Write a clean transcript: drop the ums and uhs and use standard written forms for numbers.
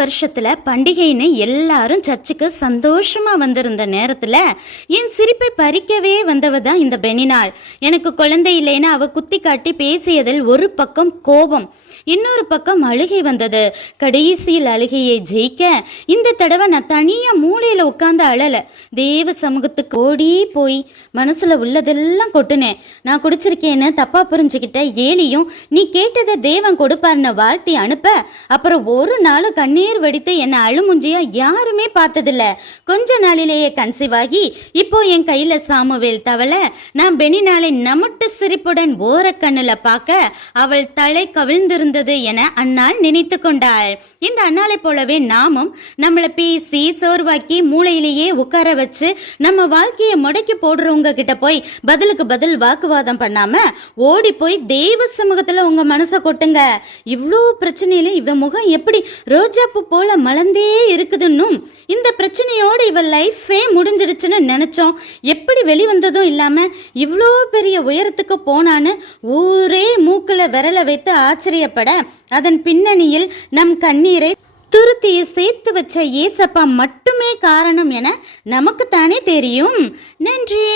வருஷத்துல பண்டிகைன்னு எல்லாரும் சர்ச்சுக்கு சந்தோஷமா வந்திருந்த நேரத்துல என் சிரிப்பை பறிக்கவே வந்தவ தான் இந்த பெனினாள். எனக்கு குழந்தை இல்லைன்னு அவ குத்தி காட்டி பேசியதில் ஒரு பக்கம் கோபம், இன்னொரு பக்கம் அழுகை வந்தது. கடைசியில் அழுகையை ஜெயிக்க இந்த தடவை நான் தனியா மூளையில உட்கார்ந்து அழல, தேவ சமூகத்துக்கு ஓடி போய் மனசுல உள்ளதெல்லாம் கொட்டுனேன். நான் குடிச்சிருக்கேன்னு தப்பா புரிஞ்சுக்கிட்ட ஏலியும் நீ கேட்டதை தேவன் கொடுப்பார்னு வாழ்த்தி அனுப்ப, அப்புறம் ஒரு நாளும் கண்ணீர் வடித்து என்னை அழுமுஞ்சியா யாருமே பார்த்ததில்ல. கொஞ்ச நாளிலேயே கன்சீவாகி இப்போ என் கையில சாமுவேல் தவளை. நான் பெனினாளை நமட்டு சிரிப்புடன் ஓரக்கண்ணுல பார்க்க அவள் தலை கவிழ்ந்திருந்த என அன்னாள் நினைத்து கொண்டாள். இந்த அன்னாளை போலவே நாமும் நம்மளை பேசி சோர்வாக்கி மூளையிலேயே உட்கார வச்சு நம்ம வாழ்க்கையை முடக்கி போடுறவங்க கிட்ட போய் பதிலுக்கு பதில் வாக்குவாதம் பண்ணாம ஓடி போய் தெய்வ சமூகத்துல உங்க மனசை கொட்டுங்க. இவ்வளோ பிரச்சனையில இவ முகம் எப்படி ரோஜாப்பூ போல மலர்ந்தே இருக்குதுன்னும் இந்த பிரச்சனையோடு இவ லைஃபே முடிஞ்சிடுச்சுன்னு நினைச்சோம். எப்படி வெளிவந்ததும் இல்லாம இவ்வளோ பெரிய உயரத்துக்கு போனான்னு ஊரே மூக்குல விரல வைத்து ஆச்சரியப்பட, அதன் பின்னணியில் நம் கண்ணீரை துருத்தியை சேர்த்து வச்ச ஏசப்பா மட்டுமே காரணம் என நமக்குத்தானே தெரியும். நன்றி.